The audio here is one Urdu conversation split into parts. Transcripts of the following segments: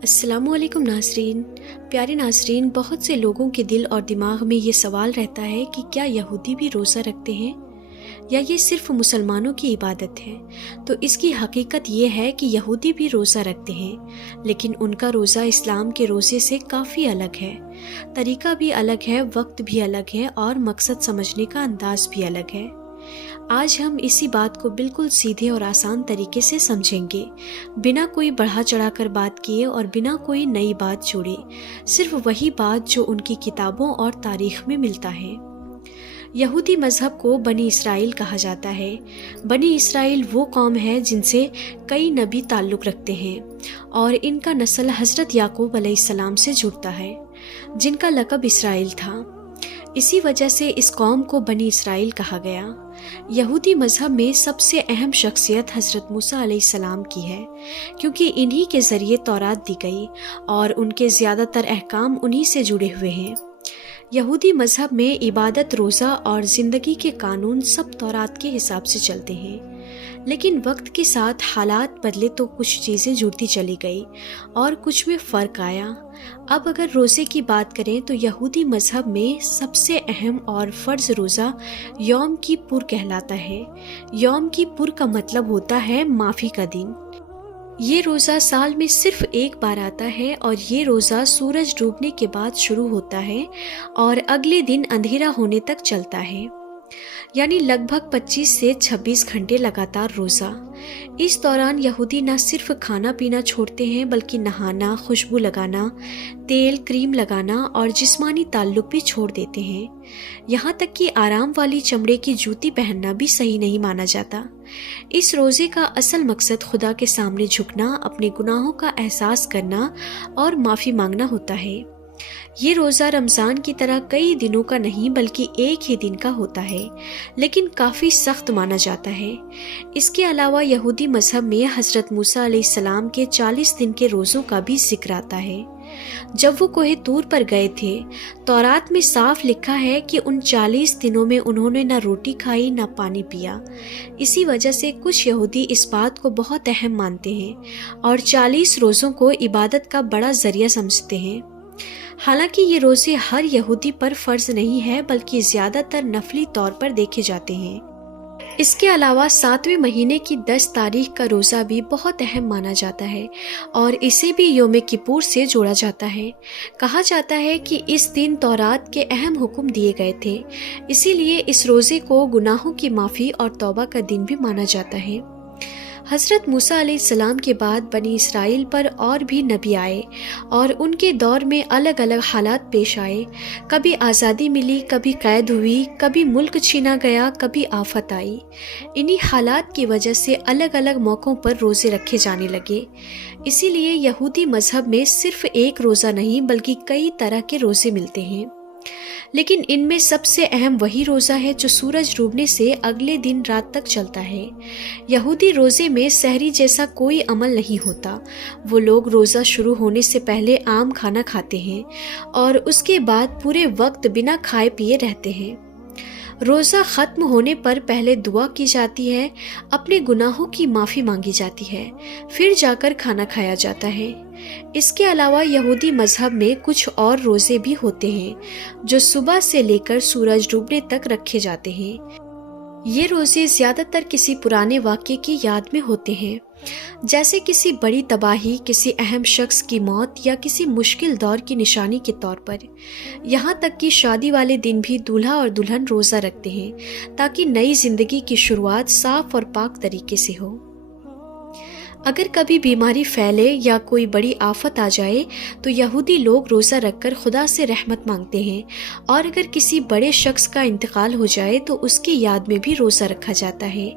السلام علیکم ناظرین۔ پیارے ناظرین، بہت سے لوگوں کے دل اور دماغ میں یہ سوال رہتا ہے کہ کیا یہودی بھی روزہ رکھتے ہیں یا یہ صرف مسلمانوں کی عبادت ہے؟ تو اس کی حقیقت یہ ہے کہ یہودی بھی روزہ رکھتے ہیں، لیکن ان کا روزہ اسلام کے روزے سے کافی الگ ہے۔ طریقہ بھی الگ ہے، وقت بھی الگ ہے اور مقصد سمجھنے کا انداز بھی الگ ہے۔ آج ہم اسی بات کو بالکل سیدھے اور آسان طریقے سے سمجھیں گے، بنا کوئی بڑھا چڑھا کر بات کیے اور بنا کوئی نئی بات جوڑے، صرف وہی بات جو ان کی کتابوں اور تاریخ میں ملتا ہے۔ یہودی مذہب کو بنی اسرائیل کہا جاتا ہے۔ بنی اسرائیل وہ قوم ہے جن سے کئی نبی تعلق رکھتے ہیں اور ان کا نسل حضرت یعقوب علیہ السلام سے جڑتا ہے، جن کا لقب اسرائیل تھا۔ اسی وجہ سے اس قوم کو بنی اسرائیل کہا گیا۔ یہودی مذہب میں سب سے اہم شخصیت حضرت موسیٰ علیہ السلام کی ہے، کیونکہ انہی کے ذریعے تورات دی گئی اور ان کے زیادہ تر احکام انہی سے جڑے ہوئے ہیں۔ یہودی مذہب میں عبادت، روزہ اور زندگی کے قانون سب تورات کے حساب سے چلتے ہیں، لیکن وقت کے ساتھ حالات بدلے تو کچھ چیزیں جڑتی چلی گئی اور کچھ میں فرق آیا۔ اب اگر روزے کی بات کریں تو یہودی مذہب میں سب سے اہم اور فرض روزہ یوم کپر کہلاتا ہے۔ یوم کپر کا مطلب ہوتا ہے معافی کا دن۔ یہ روزہ سال میں صرف ایک بار آتا ہے اور یہ روزہ سورج ڈوبنے کے بعد شروع ہوتا ہے اور اگلے دن اندھیرا ہونے تک چلتا ہے، یعنی لگ بھگ 25 سے 26 گھنٹے لگاتار روزہ۔ اس دوران یہودی نہ صرف کھانا پینا چھوڑتے ہیں بلکہ نہانا، خوشبو لگانا، تیل کریم لگانا اور جسمانی تعلق بھی چھوڑ دیتے ہیں۔ یہاں تک کہ آرام والی چمڑے کی جوتی پہننا بھی صحیح نہیں مانا جاتا۔ اس روزے کا اصل مقصد خدا کے سامنے جھکنا، اپنے گناہوں کا احساس کرنا اور معافی مانگنا ہوتا ہے۔ یہ روزہ رمضان کی طرح کئی دنوں کا نہیں بلکہ ایک ہی دن کا ہوتا ہے، لیکن کافی سخت مانا جاتا ہے۔ اس کے علاوہ یہودی مذہب میں حضرت موسیٰ علیہ السلام کے 40 دن کے روزوں کا بھی ذکر آتا ہے۔ جب وہ کوہ طور پر گئے تھے، تورات میں صاف لکھا ہے کہ ان 40 دنوں میں انہوں نے نہ روٹی کھائی نہ پانی پیا۔ اسی وجہ سے کچھ یہودی اس بات کو بہت اہم مانتے ہیں اور 40 روزوں کو عبادت کا بڑا ذریعہ سمجھتے ہیں۔ حالانکہ یہ روزے ہر یہودی پر فرض نہیں ہے بلکہ زیادہ تر نفلی طور پر دیکھے جاتے ہیں۔ اس کے علاوہ 7ویں مہینے کی 10 تاریخ کا روزہ بھی بہت اہم مانا جاتا ہے اور اسے بھی یوم کپور سے جوڑا جاتا ہے۔ کہا جاتا ہے کہ اس دن تورات کے اہم حکم دیے گئے تھے، اسی لیے اس روزے کو گناہوں کی معافی اور توبہ کا دن بھی مانا جاتا ہے۔ حضرت موسیٰ علیہ السلام کے بعد بنی اسرائیل پر اور بھی نبی آئے اور ان کے دور میں الگ الگ حالات پیش آئے۔ کبھی آزادی ملی، کبھی قید ہوئی، کبھی ملک چھینا گیا، کبھی آفت آئی۔ انہی حالات کی وجہ سے الگ الگ موقعوں پر روزے رکھے جانے لگے۔ اسی لیے یہودی مذہب میں صرف ایک روزہ نہیں بلکہ کئی طرح کے روزے ملتے ہیں، لیکن ان میں سب سے اہم وہی روزہ ہے جو سورج ڈوبنے سے اگلے دن رات تک چلتا ہے۔ یہودی روزے میں سحری جیسا کوئی عمل نہیں ہوتا۔ وہ لوگ روزہ شروع ہونے سے پہلے عام کھانا کھاتے ہیں اور اس کے بعد پورے وقت بنا کھائے پیے رہتے ہیں۔ روزہ ختم ہونے پر پہلے دعا کی جاتی ہے، اپنے گناہوں کی معافی مانگی جاتی ہے، پھر جا کر کھانا کھایا جاتا ہے۔ اس کے علاوہ یہودی مذہب میں کچھ اور روزے بھی ہوتے ہیں جو صبح سے لے کر سورج ڈوبنے تک رکھے جاتے ہیں۔ یہ روزے زیادہ تر کسی پرانے واقعے کی یاد میں ہوتے ہیں، جیسے کسی بڑی تباہی، کسی اہم شخص کی موت یا کسی مشکل دور کی نشانی کے طور پر۔ یہاں تک کہ شادی والے دن بھی دولہا اور دلہن روزہ رکھتے ہیں تاکہ نئی زندگی کی شروعات صاف اور پاک طریقے سے ہو۔ اگر کبھی بیماری پھیلے یا کوئی بڑی آفت آ جائے تو یہودی لوگ روزہ رکھ کر خدا سے رحمت مانگتے ہیں، اور اگر کسی بڑے شخص کا انتقال ہو جائے تو اس کی یاد میں بھی روزہ رکھا جاتا ہے۔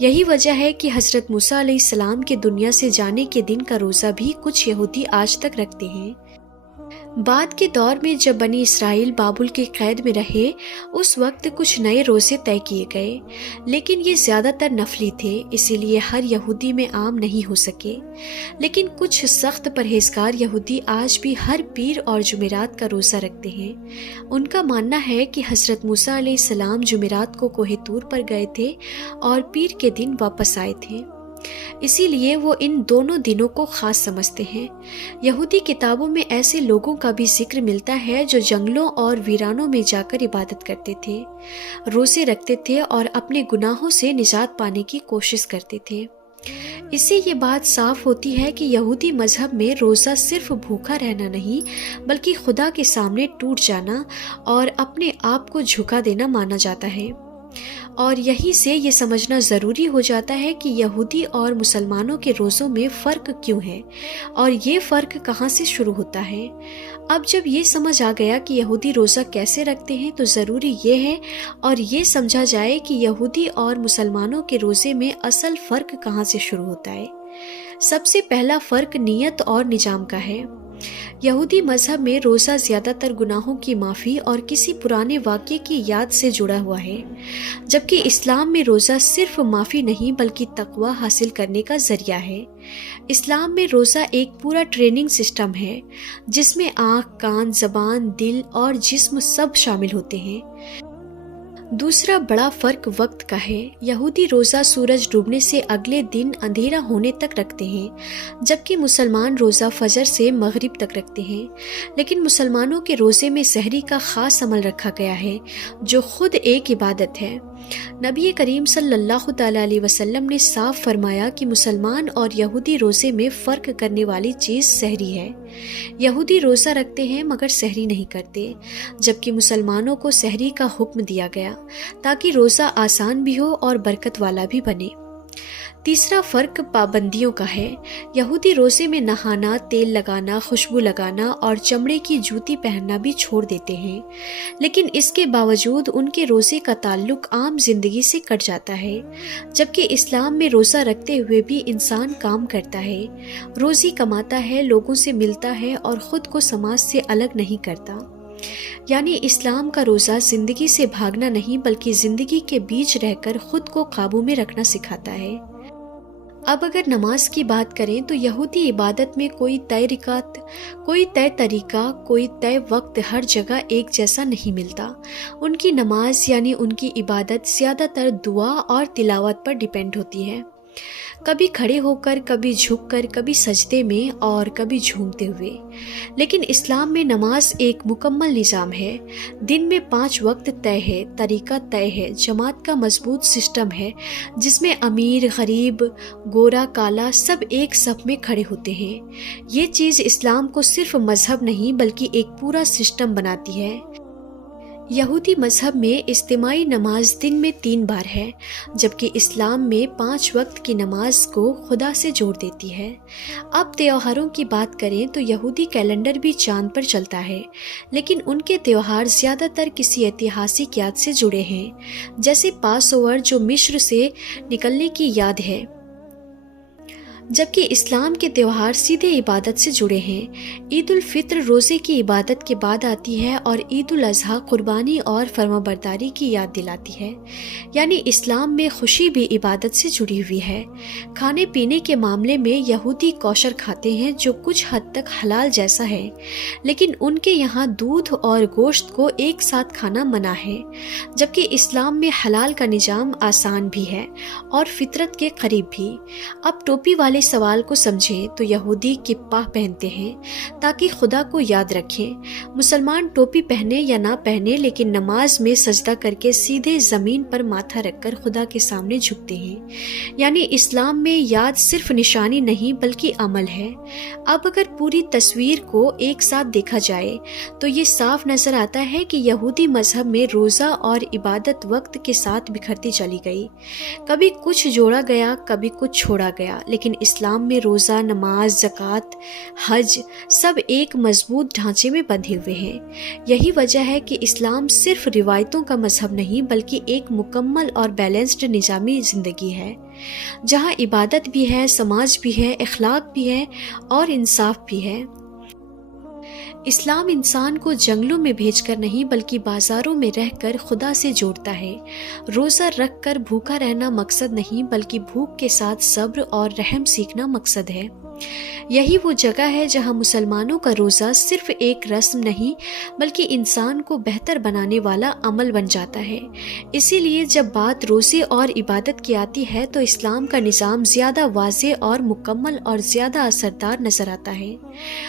یہی وجہ ہے کہ حضرت موسیٰ علیہ السلام کے دنیا سے جانے کے دن کا روزہ بھی کچھ یہودی آج تک رکھتے ہیں۔ بعد کے دور میں جب بنی اسرائیل بابل کے قید میں رہے، اس وقت کچھ نئے روزے طے کیے گئے، لیکن یہ زیادہ تر نفلی تھے، اسی لیے ہر یہودی میں عام نہیں ہو سکے۔ لیکن کچھ سخت پرہیزگار یہودی آج بھی ہر پیر اور جمعرات کا روزہ رکھتے ہیں۔ ان کا ماننا ہے کہ حضرت موسیٰ علیہ السلام جمعرات کو کوہ طور پر گئے تھے اور پیر کے دن واپس آئے تھے۔ اسی لیے وہ ان دونوں دنوں کو خاص سمجھتے ہیں۔ یہودی کتابوں میں ایسے لوگوں کا بھی ذکر ملتا ہے جو جنگلوں اور ویرانوں میں جا کر عبادت کرتے تھے، روزے رکھتے تھے اور اپنے گناہوں سے نجات پانے کی کوشش کرتے تھے۔ اس سے یہ بات صاف ہوتی ہے کہ یہودی مذہب میں روزہ صرف بھوکا رہنا نہیں بلکہ خدا کے سامنے ٹوٹ جانا اور اپنے آپ کو جھکا دینا مانا جاتا ہے۔ اور یہی سے یہ سمجھنا ضروری ہو جاتا ہے کہ یہودی اور مسلمانوں کے روزوں میں فرق کیوں ہے اور یہ فرق کہاں سے شروع ہوتا ہے۔ اب جب یہ سمجھ آ گیا کہ یہودی روزہ کیسے رکھتے ہیں تو ضروری یہ ہے اور یہ سمجھا جائے کہ یہودی اور مسلمانوں کے روزے میں اصل فرق کہاں سے شروع ہوتا ہے۔ سب سے پہلا فرق نیت اور نظام کا ہے۔ یہودی مذہب میں روزہ زیادہ تر گناہوں کی معافی اور کسی پرانے واقعے کی یاد سے جڑا ہوا ہے، جبکہ اسلام میں روزہ صرف معافی نہیں بلکہ تقوی حاصل کرنے کا ذریعہ ہے۔ اسلام میں روزہ ایک پورا ٹریننگ سسٹم ہے جس میں آنکھ، کان، زبان، دل اور جسم سب شامل ہوتے ہیں۔ دوسرا بڑا فرق وقت کا ہے۔ یہودی روزہ سورج ڈوبنے سے اگلے دن اندھیرا ہونے تک رکھتے ہیں، جبکہ مسلمان روزہ فجر سے مغرب تک رکھتے ہیں۔ لیکن مسلمانوں کے روزے میں سحری کا خاص عمل رکھا گیا ہے جو خود ایک عبادت ہے۔ نبی کریم صلی اللہ تعالیٰ علیہ وسلم نے صاف فرمایا کہ مسلمان اور یہودی روزے میں فرق کرنے والی چیز سحری ہے۔ یہودی روزہ رکھتے ہیں مگر سحری نہیں کرتے، جبکہ مسلمانوں کو سحری کا حکم دیا گیا تاکہ روزہ آسان بھی ہو اور برکت والا بھی بنے۔ تیسرا فرق پابندیوں کا ہے۔ یہودی روزے میں نہانا، تیل لگانا، خوشبو لگانا اور چمڑے کی جوتی پہننا بھی چھوڑ دیتے ہیں، لیکن اس کے باوجود ان کے روزے کا تعلق عام زندگی سے کٹ جاتا ہے، جبکہ اسلام میں روزہ رکھتے ہوئے بھی انسان کام کرتا ہے، روزی کماتا ہے، لوگوں سے ملتا ہے اور خود کو سماج سے الگ نہیں کرتا۔ یعنی اسلام کا روزہ زندگی سے بھاگنا نہیں بلکہ زندگی کے بیچ رہ کر خود کو قابو میں رکھنا سکھاتا ہے۔ اب اگر نماز کی بات کریں تو یہودی عبادت میں کوئی طے رکعت، کوئی طے طریقہ، کوئی طے وقت ہر جگہ ایک جیسا نہیں ملتا۔ ان کی نماز یعنی ان کی عبادت زیادہ تر دعا اور تلاوت پر ڈیپینڈ ہوتی ہے، کبھی کھڑے ہو کر، کبھی جھک کر، کبھی سجدے میں اور کبھی جھومتے ہوئے۔ لیکن اسلام میں نماز ایک مکمل نظام ہے، دن میں 5 وقت طے ہے، طریقہ طے ہے، جماعت کا مضبوط سسٹم ہے جس میں امیر، غریب، گورا، کالا سب ایک صف میں کھڑے ہوتے ہیں۔ یہ چیز اسلام کو صرف مذہب نہیں بلکہ ایک پورا سسٹم بناتی ہے۔ یہودی مذہب میں اجتماعی نماز دن میں 3 بار ہے، جبکہ اسلام میں 5 وقت کی نماز کو خدا سے جوڑ دیتی ہے۔ اب تہواروں کی بات کریں تو یہودی کیلنڈر بھی چاند پر چلتا ہے، لیکن ان کے تہوار زیادہ تر کسی ایتہاسک یاد سے جڑے ہیں، جیسے پاس اوور جو مصر سے نکلنے کی یاد ہے، جبکہ اسلام کے تہوار سیدھے عبادت سے جڑے ہیں۔ عید الفطر روزے کی عبادت کے بعد آتی ہے اور عید الاضحیٰ قربانی اور فرمانبرداری کی یاد دلاتی ہے۔ یعنی اسلام میں خوشی بھی عبادت سے جڑی ہوئی ہے۔ کھانے پینے کے معاملے میں یہودی کوشر کھاتے ہیں جو کچھ حد تک حلال جیسا ہے، لیکن ان کے یہاں دودھ اور گوشت کو ایک ساتھ کھانا منع ہے، جبکہ اسلام میں حلال کا نظام آسان بھی ہے اور فطرت کے قریب بھی۔ اب ٹوپی والے سوال کو سمجھیں تو یہودی کپا پہنتے ہیں تاکہ خدا کو یاد رکھیں۔ مسلمان ٹوپی پہنے یا نہ پہنے لیکن نماز میں سجدہ کر کے سیدھے زمین پر ماتھا رکھ کر خدا کے سامنے جھکتے ہیں۔ یعنی اسلام میں یاد صرف نشانی نہیں بلکہ عمل ہے۔ اب اگر پوری تصویر کو ایک ساتھ دیکھا جائے تو یہ صاف نظر آتا ہے کہ یہودی مذہب میں روزہ اور عبادت وقت کے ساتھ بکھرتی چلی گئی، کبھی کچھ جوڑا گیا، کبھی کچھ چھوڑا گیا، لیکن اسلام میں روزہ، نماز، زکوٰۃ، حج سب ایک مضبوط ڈھانچے میں بندھے ہوئے ہیں۔ یہی وجہ ہے کہ اسلام صرف روایتوں کا مذہب نہیں بلکہ ایک مکمل اور بیلنسڈ نظامی زندگی ہے، جہاں عبادت بھی ہے، سماج بھی ہے، اخلاق بھی ہے اور انصاف بھی ہے۔ اسلام انسان کو جنگلوں میں بھیج کر نہیں بلکہ بازاروں میں رہ کر خدا سے جوڑتا ہے۔ روزہ رکھ کر بھوکا رہنا مقصد نہیں بلکہ بھوک کے ساتھ صبر اور رحم سیکھنا مقصد ہے۔ یہی وہ جگہ ہے جہاں مسلمانوں کا روزہ صرف ایک رسم نہیں بلکہ انسان کو بہتر بنانے والا عمل بن جاتا ہے۔ اسی لیے جب بات روزے اور عبادت کی آتی ہے تو اسلام کا نظام زیادہ واضح اور مکمل اور زیادہ اثردار نظر آتا ہے۔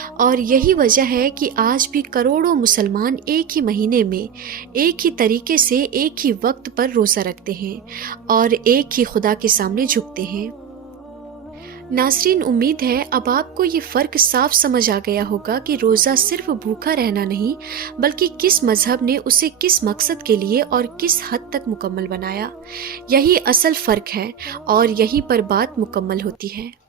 اور یہی وجہ ہے کہ آج بھی کروڑوں مسلمان ایک ہی مہینے میں ایک ہی طریقے سے ایک ہی وقت پر روزہ رکھتے ہیں اور ایک ہی خدا کے سامنے جھکتے ہیں۔ ناظرین، امید ہے اب آپ کو یہ فرق صاف سمجھ آ گیا ہوگا کہ روزہ صرف بھوکا رہنا نہیں بلکہ کس مذہب نے اسے کس مقصد کے لیے اور کس حد تک مکمل بنایا۔ یہی اصل فرق ہے اور یہیں پر بات مکمل ہوتی ہے۔